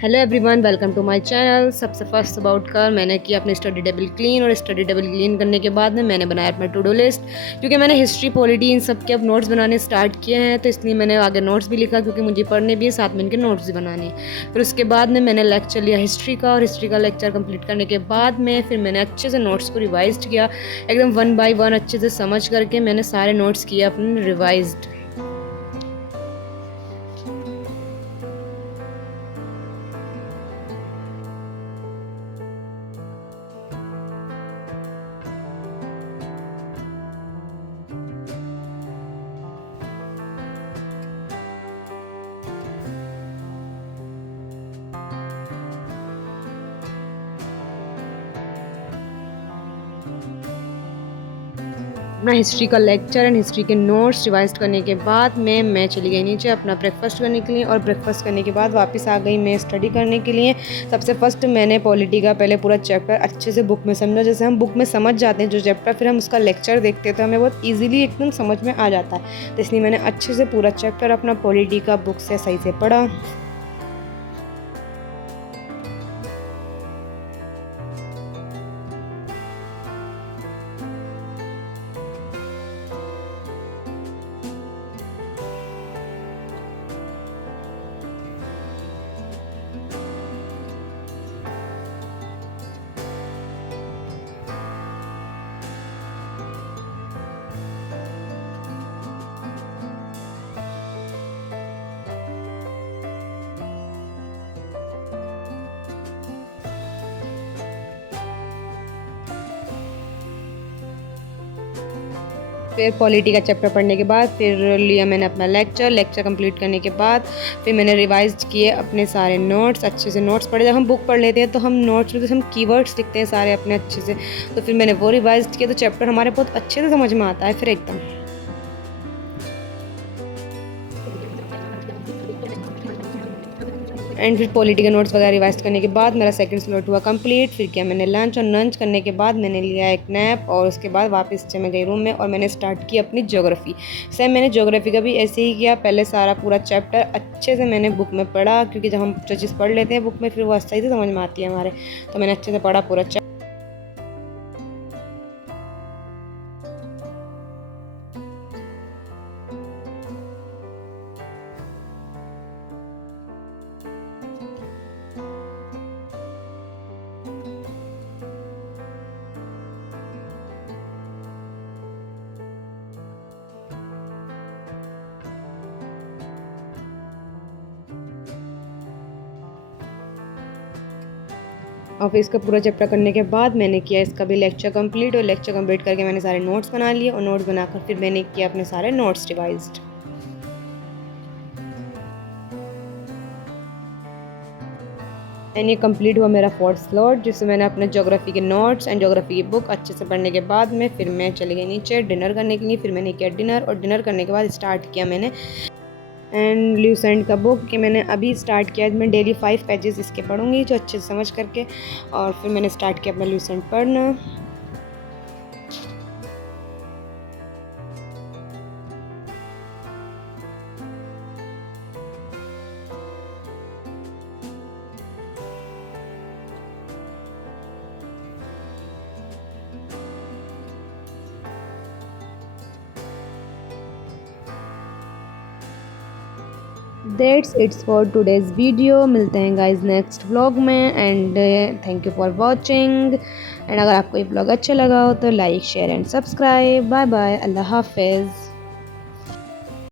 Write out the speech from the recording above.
Hello everyone, welcome to my channel. सबसे first about कर मैंने किया अपनी स्टडी टेबल क्लीन, और स्टडी टेबल क्लीन करने के बाद में मैंने बनाया अपना टू डू लिस्ट, क्योंकि मैंने हिस्ट्री पॉलिटी इन सब के अब नोट्स बनाने स्टार्ट किए हैं, तो इसलिए मैंने आगे नोट्स भी लिखा, क्योंकि मुझे पढ़ने भी है, साथ में इनके नोट्स भी बनाने हैं। फिर उसके बाद में मैंने लेक्चर लिया हिस्ट्री का, और हिस्ट्री का लेक्चर कंप्लीट करने के बाद में फिर मैंने अच्छे से नोट्स को रिवाइज किया, एकदम वन बाई वन अच्छे से समझ करके मैंने सारे नोट्स किए अपने रिवाइज्ड। अपना हिस्ट्री का लेक्चर एंड हिस्ट्री के नोट्स रिवाइज करने के बाद में मैं चली गई नीचे अपना ब्रेकफास्ट करने के लिए, और ब्रेकफास्ट करने के बाद वापस आ गई मैं स्टडी करने के लिए। सबसे फर्स्ट मैंने पॉलिटी का पहले पूरा चैप्टर अच्छे से बुक में समझा। जैसे हम बुक में समझ जाते हैं जो चैप्टर, फिर हम उसका लेक्चर देखते हैं तो हमें बहुत ईजिली एकदम समझ में आ जाता है, तो इसलिए मैंने अच्छे से पूरा चैप्टर अपना पॉलिटी का बुक से सही से पढ़ा। फिर पॉलिटी का चैप्टर पढ़ने के बाद फिर लिया मैंने अपना लेक्चर कंप्लीट करने के बाद फिर मैंने रिवाइज किए अपने सारे नोट्स। अच्छे से नोट्स पढ़े, जब हम बुक पढ़ लेते हैं तो हम नोट्स में तो हम कीवर्ड्स लिखते हैं सारे अपने अच्छे से, तो फिर मैंने वो रिवाइज किया, तो चैप्टर हमारे बहुत अच्छे से समझ में आता है फिर एकदम। एंड फिर पॉलिटी के नोट्स वगैरह रिवाइज करने के बाद मेरा सेकंड स्लॉट हुआ कंप्लीट। फिर किया मैंने लंच, और लंच करने के बाद मैंने लिया एक नैप, और उसके बाद वापस चले गई रूम में और मैंने स्टार्ट की अपनी ज्योग्राफी। सेम मैंने ज्योग्राफी का भी ऐसे ही किया, पहले सारा पूरा चैप्टर अच्छे से मैंने बुक में पढ़ा, क्योंकि जब हम जो चीज़ पढ़ लेते हैं बुक में फिर वो सही से समझ में आती है हमारे, तो मैंने अच्छे से पढ़ा पूरा। और फिर इसका पूरा चैप्टर करने के बाद मैंने किया इसका भी लेक्चर कंप्लीट, और लेक्चर कंप्लीट करके मैंने सारे नोट्स बना लिए, और नोट्स बनाकर फिर मैंने किया अपने सारे नोट्स रिवाइज्ड। एंड ये कंप्लीट हुआ मेरा फोर्थ स्लॉट, जिससे मैंने अपने ज्योग्राफी के नोट्स एंड ज्योग्राफी की बुक अच्छे से पढ़ने के बाद में फिर मैं चली गई नीचे डिनर करने के लिए। फिर मैंने किया डिनर, और डिनर करने के बाद स्टार्ट किया मैंने एंड ल्यूसेंट का बुक, कि मैंने अभी स्टार्ट किया। मैं डेली 5 पेजेस इसके पढ़ूंगी जो अच्छे से समझ करके, और फिर मैंने स्टार्ट किया अपना ल्यूसेंट पढ़ना। That's it's for today's video. मिलते हैं गाइज नेक्स्ट व्लॉग में, and thank you for watching. And अगर आपको ये व्लॉग अच्छा लगा हो तो like share and subscribe. Bye bye, अल्लाह हाफिज़।